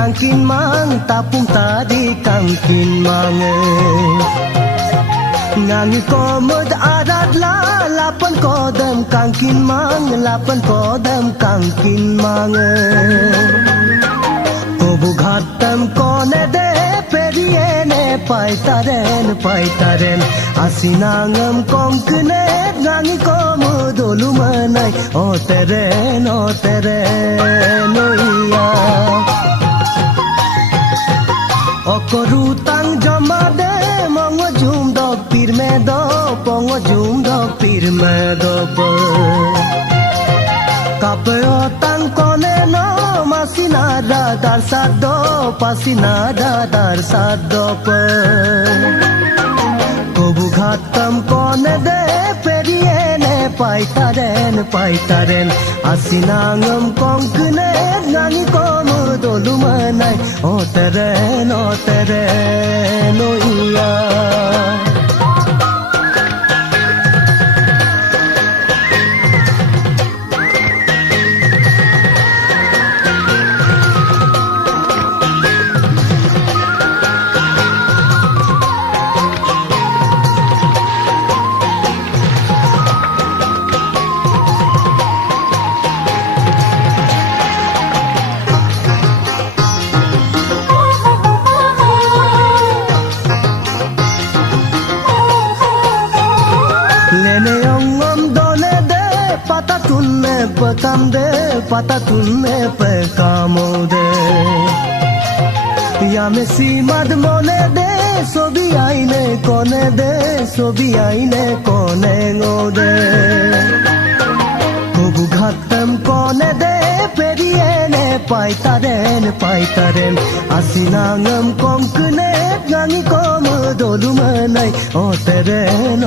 kangkin mang tapung tadi kangkin mang ngangi komod adat la lapan kodam kangkin mang lapan kodam kangkin mang kobu ghatam kone de periene paitaren asinangam konkne ngangi komod olumanai o teren oia okorutang jama de mongo jum dog pir me do pongo jum dog pir me do kapeo tang kone no masinada dar sado pasinada dar sado kobu ghatam kone de periene paitaren asinangam konkne ngangi komu dolumanai o teren oia Pakam de patatunne pakamo de ya me si mad mone de sobi aine kone ngode kobu ghatam kone de periene paitaren asinangam konkne ngangi komu dolumanai o teren